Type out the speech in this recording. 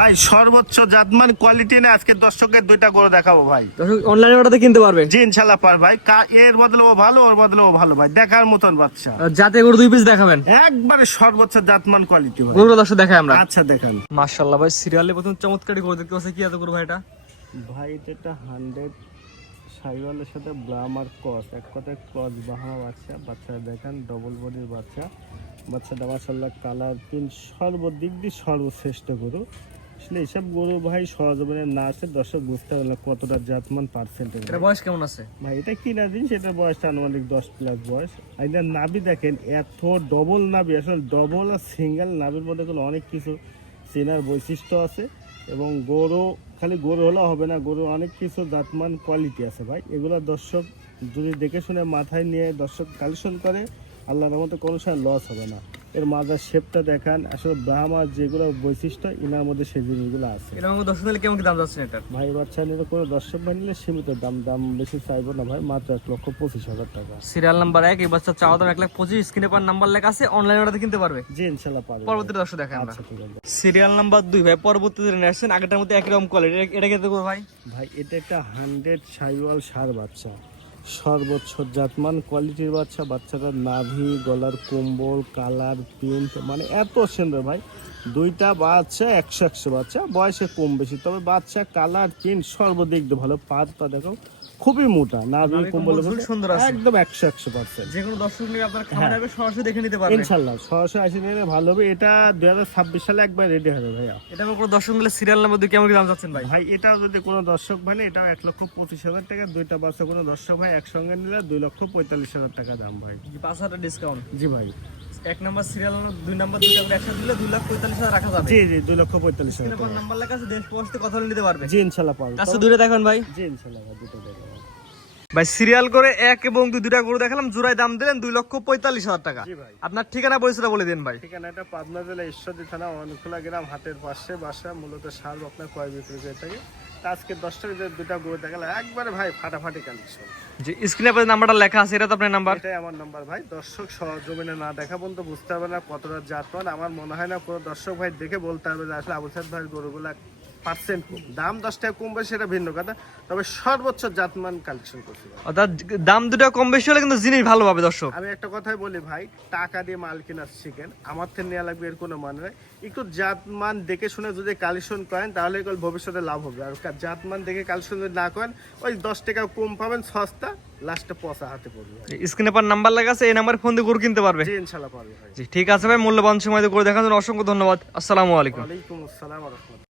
ভাই সর্বোচ্চ জাতমান কোয়ালিটি না আজকে দর্শকের দুইটা গরু দেখাবো ভাই। অনলাইনে অর্ডারতে কিনতে পারবে? জি ইনশাল্লাহ পার ভাই। কা- এর বদলে ও ভালো ওর বদলে ও ভালো ভাই। দেখার মতন বাচ্চা। যাতে করে দুই পিস দেখাবেন। একবারে সর্বোচ্চ জাতমান কোয়ালিটি ভাই। গরুটা দর্শক দেখায় আমরা। আচ্ছা দেখান। মাশাআল্লাহ ভাই সিরিয়ালে প্রথম চমৎকারই করে দেখতে পাচ্ছি। কি এত করে ভাই এটা? ভাই এটা একটা হান্ড্রেড সাইওয়ালের সাথে ব্রাম আর কস এক কথায় ক্রস বাহা বাচ্চা। বাচ্চা দেখেন ডবল বডির বাচ্চা। বাচ্চাটা মাসাল্লাহ কালার পিন সর্বদিক দিয়ে সর্বশ্রেষ্ঠ গরু। আসলে এইসব গরু ভাই সরজমিনে না আসে দর্শক বুঝতে পারবে কতটা জাতমান পার্সেন্টেজ এটা বয়স কেমন আছে? ভাই এটা কিনা দিন সেটা বয়সটা আনুমানিক দশ প্লাস বয়স। আর এটার নাভি দেখেন এত ডবল নাভি আসলে ডবল আর সিঙ্গেল নাভির মধ্যে কোনো অনেক কিছু চেনার বৈশিষ্ট্য আছে এবং গরু খালি গরু হলেও হবে না গরু অনেক কিছু জাতমান কোয়ালিটি আছে ভাই। এগুলো দর্শক যদি দেখে শুনে মাথায় নিয়ে দর্শক কালেকশন করে আল্লাহর মতো কোনো সময় লস হবে না। এর মাজার শেপটা দেখান আসলে ব্রাহ্মার যেগুলো বৈশিষ্ট্য ইনার মধ্যে সেই জিনিসগুলো আছে। এটা আমাকে দর্শক নিলে কেমন কি দাম যাচ্ছে এটার? ভাই বাচ্চা নিলে কোনো দর্শক ভাই নিলে সীমিত দাম দাম বেশি চাইব না ভাই মাত্র এক লক্ষ পঁচিশ হাজার টাকা। সিরিয়াল নাম্বার এক এই বাচ্চা চাওয়া দাম এক লাখ পঁচিশ স্ক্রিনে পার নাম্বার লেখা আছে অনলাইন অর্ডারতে কিনতে পারবে? জি ইনশাল্লাহ পারবে। পরবর্তী দর্শক আমরা। আচ্ছা সিরিয়াল নাম্বার দুই ভাই পরবর্তীতে আসছেন আগেটার মধ্যে একই রকম কোয়ালিটি এটা কেটে করব ভাই? ভাই এটা একটা হান্ড্রেড সাইওয়াল সার বাচ্চা। সর্বোচ্চ জাতমান কোয়ালিটির বাচ্চা বাচ্চাটার নাভি, গলার কম্বল, কালার, প্রিন্ট মানে এত সুন্দর ভাই। দুইটা বাচ্চা, একশো একশো বাচ্চা, বয়সে কম বেশি। তবে বাচ্চা, কালার, প্রিন্ট সর্বদিক ভালো। পাতটা দেখো খুবই মোটা নাভি নাভি কম্বল সুন্দর আছে। একদম একশো একশো পার্সেন্ট যে কোনো দর্শক নিয়ে আপনার খাবার আসবে সরাসরি দেখে নিতে পারবে ইনশাল্লাহ সরাসরি আসি নিলে ভালো হবে। এটা দুই হাজার ছাব্বিশ সালে একবার রেডি হবে ভাইয়া। এটা আমার কোনো দর্শক নিলে সিরিয়াল নাম্বার দুই কেমন কি দাম যাচ্ছেন ভাই? ভাই এটাও যদি কোনো দর্শক ভাই এটাও এক লক্ষ পঁচিশ হাজার টাকা। দুইটা বাচ্চা কোনো দর্শক ভাই একসঙ্গে নিলে দুই লক্ষ পঁয়তাল্লিশ হাজার টাকা দাম ভাই। পাঁচ হাজার ডিসকাউন্ট জি ভাই। এক নাম্বার সিরিয়াল দুই নাম্বার দুইটা করে একসাথে দিলে দুই লাখ পঁয়তাল্লিশ হাজার রাখা যাবে। জি জি দুই লক্ষ পঁয়তাল্লিশ হাজার টাকা। নাম্বার লেখা আছে? দেশ পোস্টে কথা নিতে পারবে। জি ইনশাল্লাহ পাবো কাছে দূরে দেখেন ভাই। জি ইনশাল্লাহ ভাই দুটো ভাই সিরিয়াল করে এক এবং দুই দুটা গরু দেখালাম জোড়ায় দাম দিলেন দুই লক্ষ পঁয়তাল্লিশ হাজার টাকা। ভাই। আপনার ঠিকানা পরিচয়টা বলে দিন ভাই। ঠিকানাটা পাবনা জেলা ঈশ্বরদী থানা অনখোলা গ্রাম হাটের পাশে বাসা মূলত সার আপনার ক্রয় বিক্রি করে থাকে। আজকে ভিতরে দুটা গরু দেখালে একবারে ভাই ফাটাফাটি কালেকশন যে স্ক্রিনে আপনার নাম্বারটা লেখা আছে এটা তো আপনার নাম্বার এটাই আমার নাম্বার ভাই। দর্শক সহজমিনে না দেখা পর্যন্ত বুঝতে পারবে না কতটা জাতমান। আমার মনে হয় না কোনো দর্শক ভাই দেখে বলতে পারবে যে আসলে আবুল সাদ ভাইয়ের গরুগুলা পার্সেন্ট কম। দাম দশ টাকা কমবে সেটা ভিন্ন কথা তবে সর্বোচ্চ জাতমান কালেকশন করছি অর্থাৎ দাম দুটো কম বেশি হলে কিন্তু জিনিস ভালো পাবে দর্শক। আমি একটা কথাই বলি ভাই টাকা দিয়ে মাল কিনা শিখেন আমার থেকে নেওয়া লাগবে এর কোনো মানে নেই। একটু জাতমান দেখে শুনে যদি কালেকশন করেন তাহলে ভবিষ্যতে লাভ হবে। আর জাতমান দেখে কালেকশন যদি না করেন ওই দশ টাকা কম পাবেন সস্তা লাস্টে পচা হাতে পড়বে। স্ক্রিনে পার নাম্বার লেখা আছে এই নাম্বারে ফোন দিয়ে গরু কিনতে পারবে। জি ইনশাল্লাহ পারবে জি ঠিক আছে ভাই মূল্যবান সময় দিয়ে করে দেখার জন্য অসংখ্য ধন্যবাদ। আসসালামু আলাইকুম। ওয়ালাইকুম আসসালাম রহমতুল্লাহ।